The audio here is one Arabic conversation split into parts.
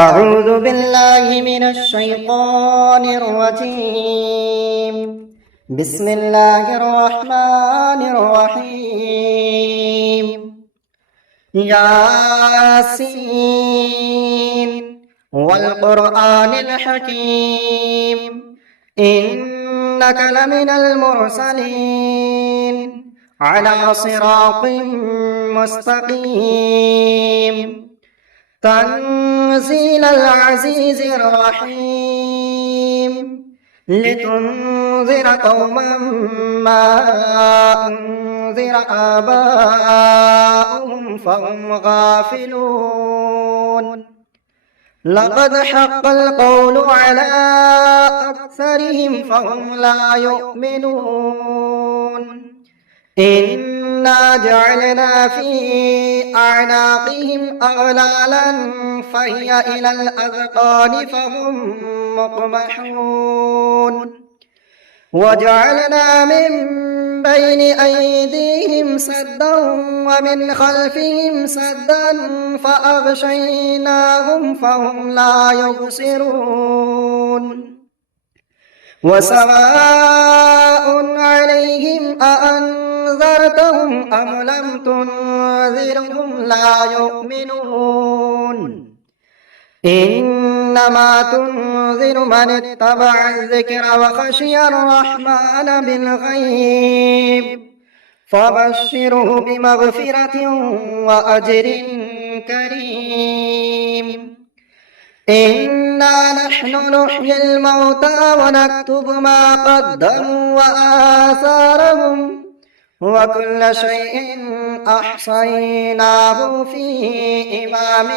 أعوذ بالله من الشيطان الرجيم. بسم الله الرحمن الرحيم. ياسين والقرآن الحكيم إنك لمن المرسلين على صراط مستقيم تنزيل العزيز الرحيم لتنذر قوما ما أنذر آباؤهم فهم غافلون لقد حق القول على أكثرهم فهم لا يؤمنون إنا جعلنا في أعناقهم أغلالا فهي إلى الأذقان فهم مقمحون وجعلنا من بين أيديهم سدا ومن خلفهم سدا فأغشيناهم فهم لا يبصرون وسواء عليهم أأنذرتهم أم لم تنذرهم لا يؤمنون إنما تنذر من اتبع الذكر وخشي الرحمن بالغيب فبشره بمغفرة وأجر كريم إنا نحن نحيي الموتى ونكتب ما قدموا وآثارهم وكل شيء أحصيناه في إمام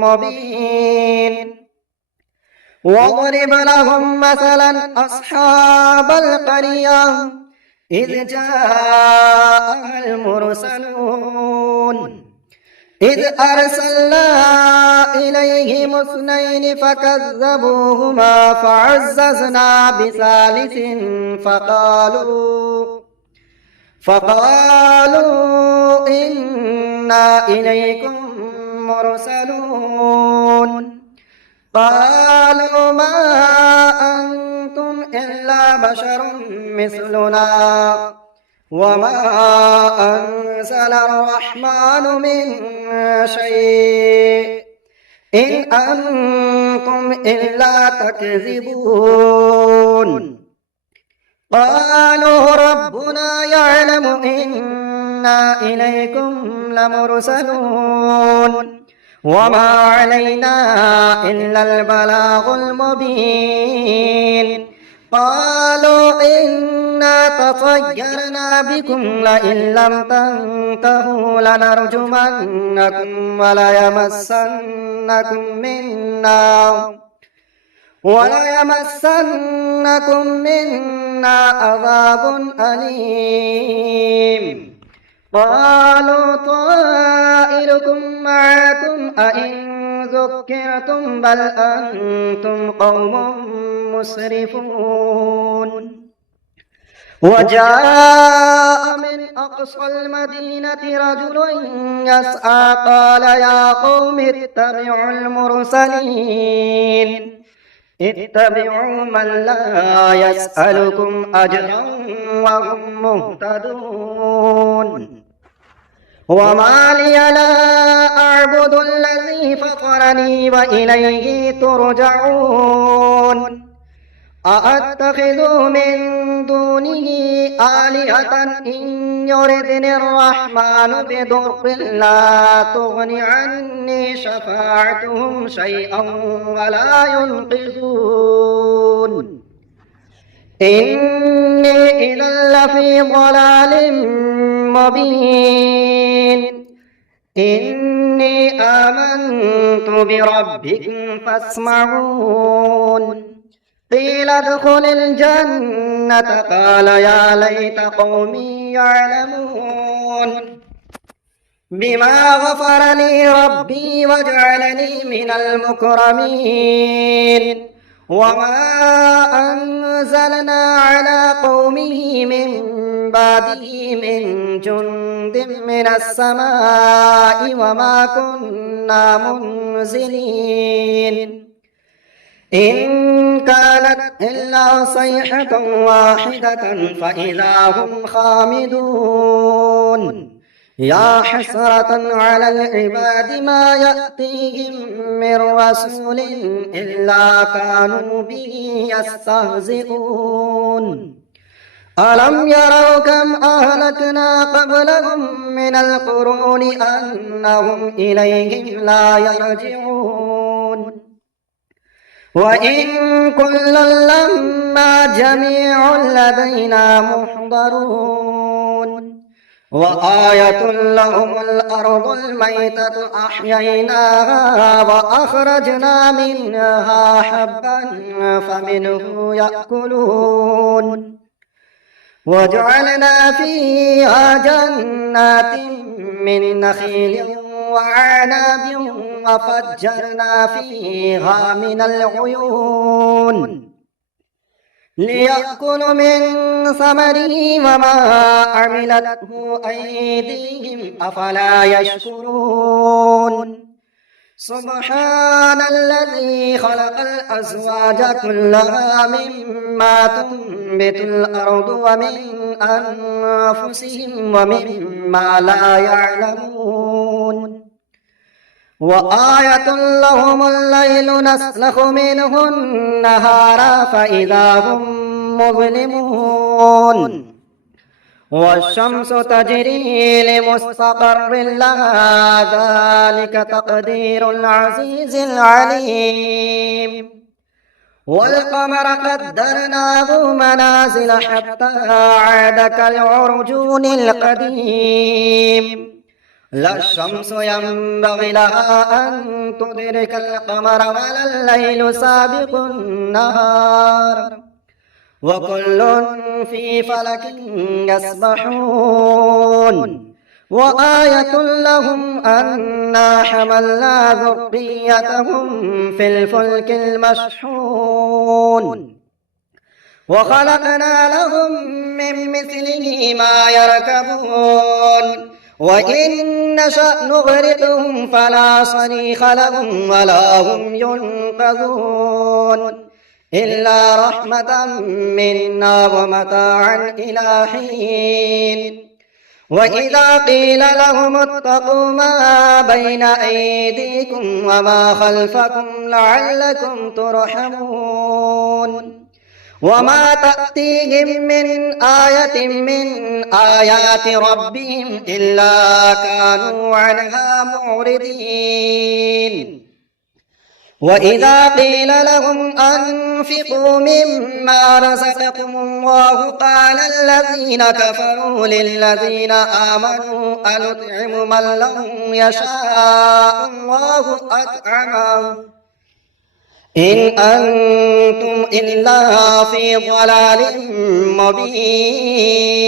مبين واضرب لهم مثلا أصحاب القرية إذ جاء المرسلون إذ أرسلنا إليهم اثنين فكذبوهما فعززنا بثالث فقالوا إنا إليكم مرسلون قالوا ما أنتم إلا بشر مثلنا وما أنزل الرحمن من شيء إن أنتم إلا تكذبون قالوا ربنا يعلم إنا إليكم لمرسلون وما علينا إلا البلاغ المبين قالوا إنا تطيرنا بكم لئن لم تنتهوا لنرجمنكم وليمسنكم منا عذاب أليم قالوا طائركم معكم أئن ذكرتم بل أنتم قوم مسرفون وجاء من أقصى المدينة رجل يسعى قال يا قوم اتبعوا المرسلين اتبعوا من لا يسألكم أجرا وهم مهتدون وما لي لا أعبد الذي فطرني وإليه ترجعون أأتخذ من دونه آلهة إن يردني الرحمن بضر لا تغن عني شفاعتهم شيئا ولا ينقذون إني إذا لفي ضلال مبين إني آمنت بربكم فاسمعون قيل ادخل الجنة قال يا ليت قومي يعلمون بما غفر لي ربي وجعلني من المكرمين وما أنزلنا على قومه من بعده من جند من السماء وما كنا منزلين إن كانت إلا صيحة واحدة فإذا هم خامدون يا حسرة على العباد ما يأتيهم من رسول إلا كانوا به يستهزئون ألم يروا كم أهلكنا قبلهم من القرون أنهم إليهم لا يرجعون وإن كلا لما جميع لدينا محضرون وآية لهم الأرض الميتة أحييناها وأخرجنا منها حبا فمنه يأكلون وجعلنا فيها جنات من نخيل وعناب وفجرنا فيها من العيون ليأكلوا من ثمره وما عملته أيديهم أفلا يشكرون سبحان الذي خلق الأزواج كلها مما تنبت الأرض ومن أنفسهم ومما لا يعلمون وآية لهم الليل نسلخ منه النهار فإذا هم مظلمون والشمس تجري لمستقر لها ذلك تقدير العزيز العليم والقمر قدرناه منازل حتى عاد كالعرجون القديم لا الشمس ينبغي لها أن تدرك القمر ولا الليل سابق النهار وكل في فلك يسبحون وآية لهم أنا حملنا ذريتهم في الفلك المشحون وخلقنا لهم من مثله ما يركبون وإن نشأ نغرقهم فلا صريخ لهم ولا هم ينقذون إلا رحمة منا ومتاعا إلى حين وإذا قيل لهم اتقوا ما بين أيديكم وما خلفكم لعلكم ترحمون وما تأتيهم من آية من آيات ربهم إلا كانوا عنها معرضين وإذا قيل لهم أنفقوا مما رزقكم الله قال الذين كفروا للذين آمنوا أنطعم من لو يشاء الله أطعمه إن أنتم إلا في ضلال مبين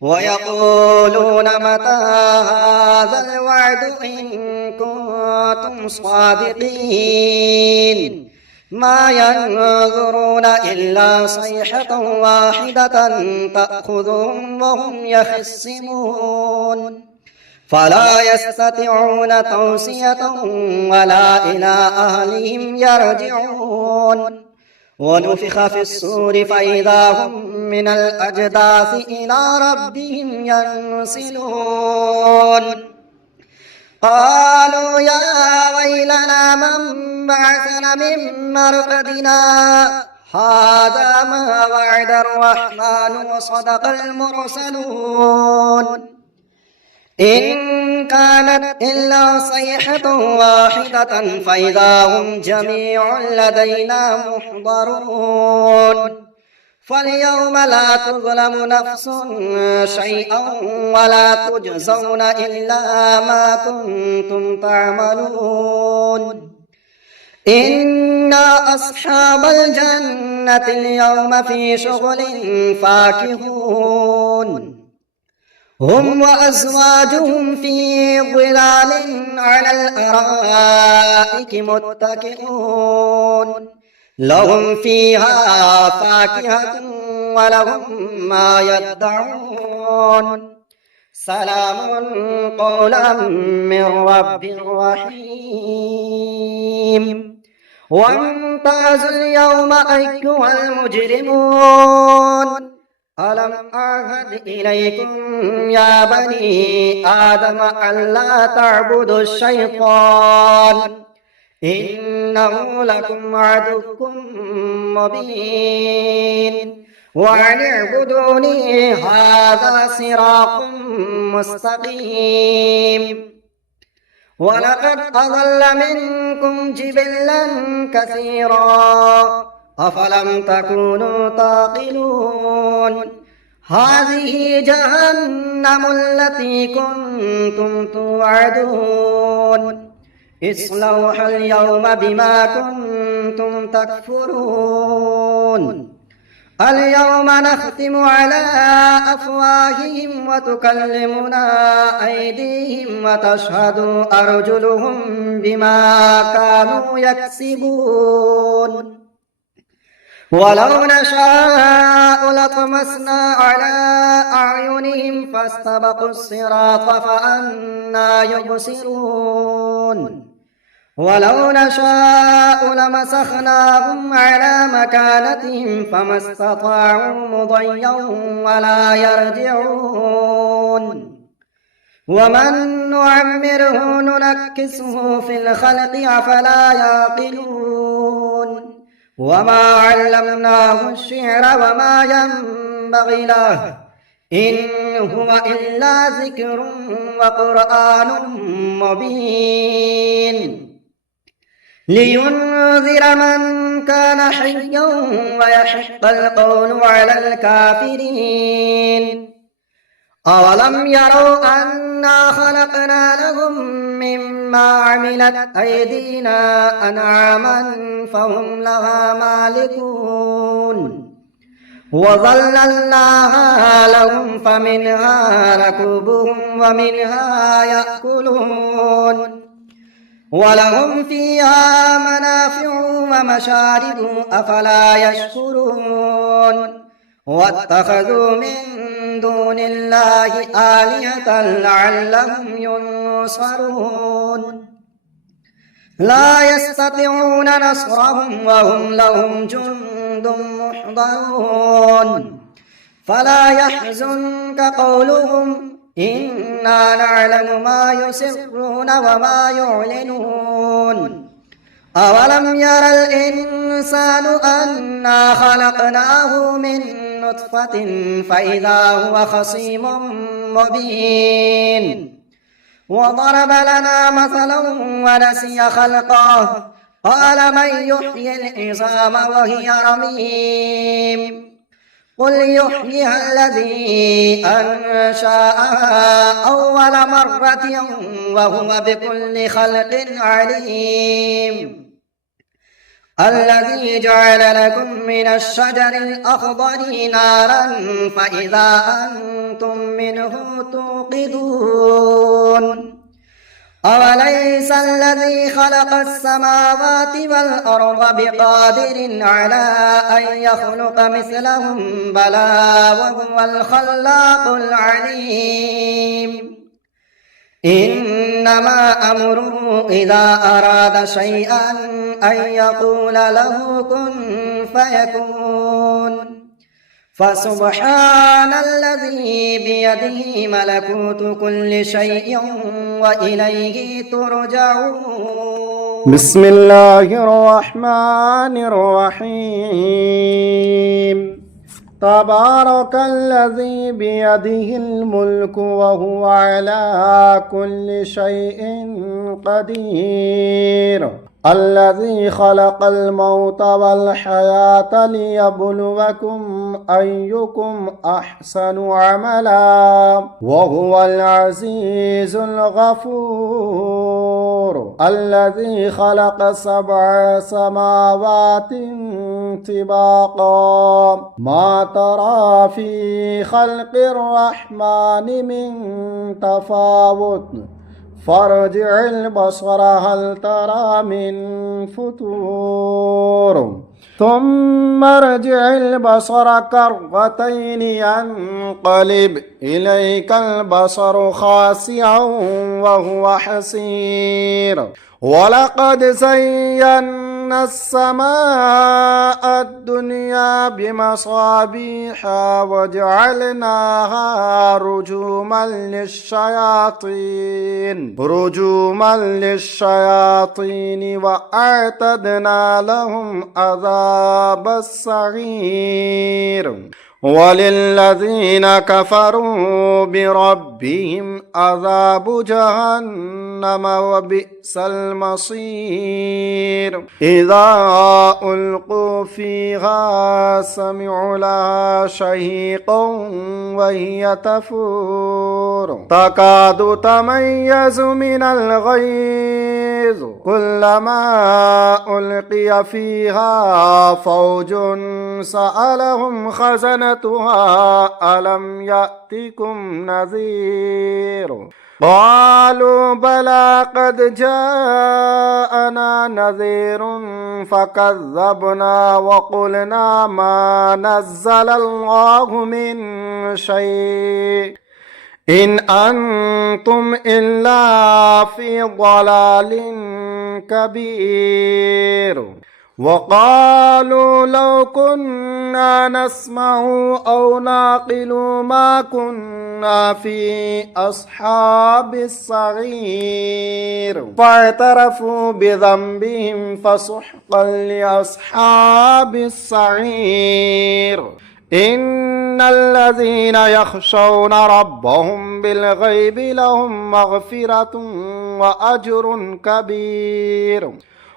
ويقولون متى هذا الوعد إن كنتم صادقين ما ينظرون إلا صيحة واحدة تأخذهم وهم يخصمون فلا يستطيعون توصية ولا إلى أهلهم يرجعون ونفخ في الصور فإذا هم من الأجداث إلى ربهم ينسلون قالوا يا ويلنا من بعثنا من مرقدنا هذا ما وعد الرحمن وصدق المرسلون إن كانت إلا صيحة واحدة فإذا هم جميع لدينا محضرون فاليوم لا تظلم نفس شيئا ولا تجزون إلا ما كنتم تعملون إنا أصحاب الجنة اليوم في شغل فاكهون هم وأزواجهم في ظلال على الأرائك متكئون لهم فيها فاكهة ولهم ما يدعون سلام قولا من رب رحيم وامتازوا اليوم أيها المجرمون ألم أعهد إليكم يا بني آدم ألا تعبدوا الشيطان إنه لكم عدو مبين وأن اعبدوني هذا صراط مستقيم ولقد أضل منكم جبلا كثيرا أفلم تكونوا تعقلون هذه جهنم التي كنتم توعدون اصلوها اليوم بما كنتم تكفرون اليوم نختم على أفواههم وتكلمنا أيديهم وتشهد أرجلهم بما كانوا يكسبون ولو نشاء لطمسنا على أعينهم فاستبقوا الصراط فأنى يبصرون ولو نشاء لمسخناهم على مكانتهم فما استطاعوا مضيا ولا يرجعون ومن نعمره ننكسه في الخلق أفلا يعقلون وما علمناه الشعر وما ينبغي له إن هو إلا ذكر وقرآن مبين لينذر من كان حيا ويحق القول على الكافرين أولم يروا أنا خلقنا لهم مما عملت أيدينا أنعاما فهم لها مالكون وظللناها لهم فمنها ركوبهم ومنها يأكلون ولهم فيها منافع ومشارب أفلا يشكرون واتخذوا من دون الله آلهة لعلهم ينصرون لا يستطيعون نصرهم وهم لهم جند محضرون فلا يحزنك قولهم إنا نعلم ما يسرون وما يعلنون أولم ير الإنسان أنا خلقناه من نطفة فإذا هو خصيم مبين وضرب لنا مثلا ونسي خلقه قال من يحيي العظام وهي رميم قل يحييها الذي أنشأها أول مرة وهو بكل خلق عليم الذي جعل لكم من الشجر الأخضر نارا فإذا أنتم منه توقدون أوليس الذي خلق السماوات والأرض بقادر على أن يخلق مثلهم بلى وهو الخلاق العليم إنما أمره إذا أراد شيئا أن يقول له كن فيكون فسبحان الذي بيده ملكوت كل شيء وإليه ترجعون بسم الله الرحمن الرحيم تبارك الذي بيده الملك وهو على كل شيء قدير الذي خلق الموت والحياة ليبلوكم أيكم أحسن عملا وهو العزيز الغفور الذي خلق 7 سماوات طباقا ما ترى في خلق الرحمن من تفاوت فارجع البصر هل ترى من فتور ثم ارجع البصر كرتين ينقلب إليك البصر خاسئا وهو حسير ولقد زينا السماء الدنيا بمصابيح وجعلناها رجوما للشياطين وأعتدنا لهم عذاب السعير وللذين كفروا بربهم عذاب جهنم وبئس المصير إذا ألقوا فيها سمعوا لها شهيقا وهي تفور تكاد تميز من الغيظ كلما ألقي فيها فوج سألهم خزنتها ألم يأتكم نذير قالوا بلى قد جاءنا نذير فكذبنا وقلنا ما نزل الله من شيء إن أنتم إلا في ضلال كبير وقالوا لو كنا نسمع أو نعقل ما كنا في أصحاب السعير فاعترفوا بذنبهم فسحقا لأصحاب السعير إن الذين يخشون ربهم بالغيب لهم مغفرة وأجر كبير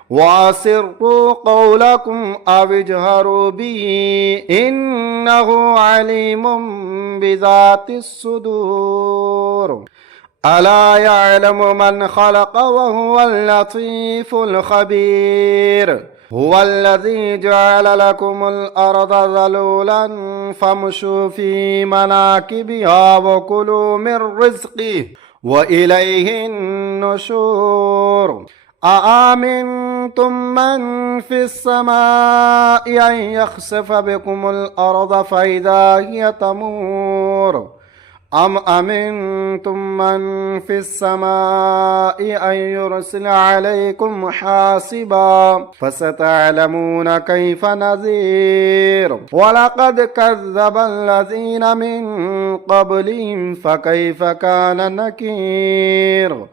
وأسروا قولكم أو اجهروا به إنه عليم بذات الصدور ألا يعلم من خلق وهو اللطيف الخبير هو الذي جعل لكم الأرض ذلولا فامشوا في مناكبها وكلوا من رزقه وإليه النشور أأمنتم من في السماء أن يخسف بكم الأرض فإذا هي تمور أم أمنتم من في السماء أن يرسل عليكم حاصبا فستعلمون كيف نذير ولقد كذب الذين من قبلهم فكيف كان نكير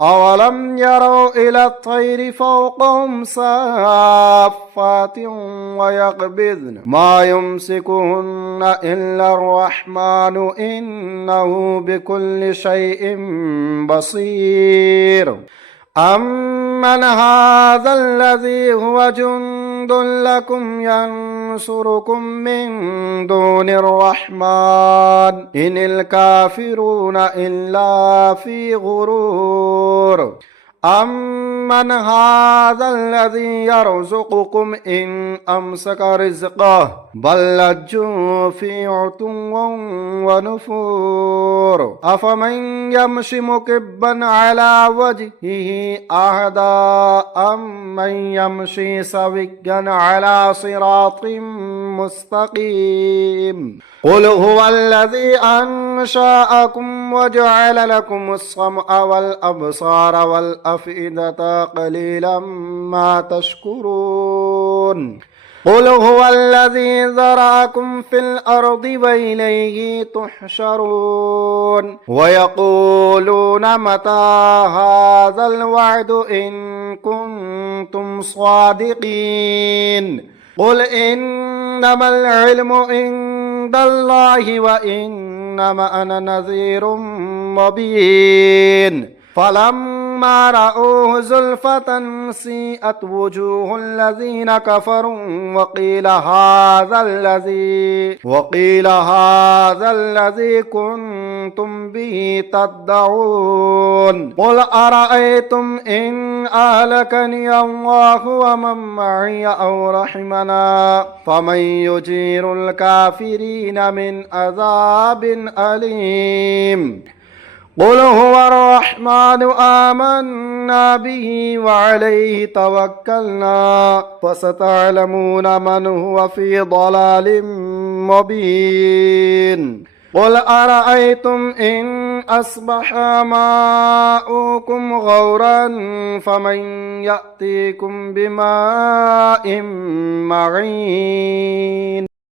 أولم يروا إلى الطير فوقهم صافات ويقبضن ما يمسكهن إلا الرحمن إنه بكل شيء بصير أمن هذا الذي هو جند لكم ينصركم من دون الرحمن إن الكافرون إلا في غرور أمن هذا الذي يرزقكم إن أمسك رزقه بل لجوا في عتو ونفور أفمن يمشي مكبا على وجهه أهدى أمن يمشي سويا على صراط مستقيم قل هو الذي أنشأكم وجعل لكم السمع والأبصار والأفئدة قليلا ما تشكرون قل هو الذي ذرأكم في الأرض وإليه تحشرون ويقولون متى هذا الوعد إن كنتم صادقين قل إنما العلم عند الله وإنما أنا نذير مبين فلما رأوه زلفة سيئت وجوه الذين كفروا وقيل هذا الذي كنتم به تدعون قل أرأيتم إن أهلكني الله ومن معي أو رحمنا فمن يجير الكافرين من عذاب أليم قل هو الرحمن آمنا به وعليه توكلنا فستعلمون من هو في ضلال مبين قل أرأيتم إن أصبح ماؤكم غورا فمن يأتيكم بماء معين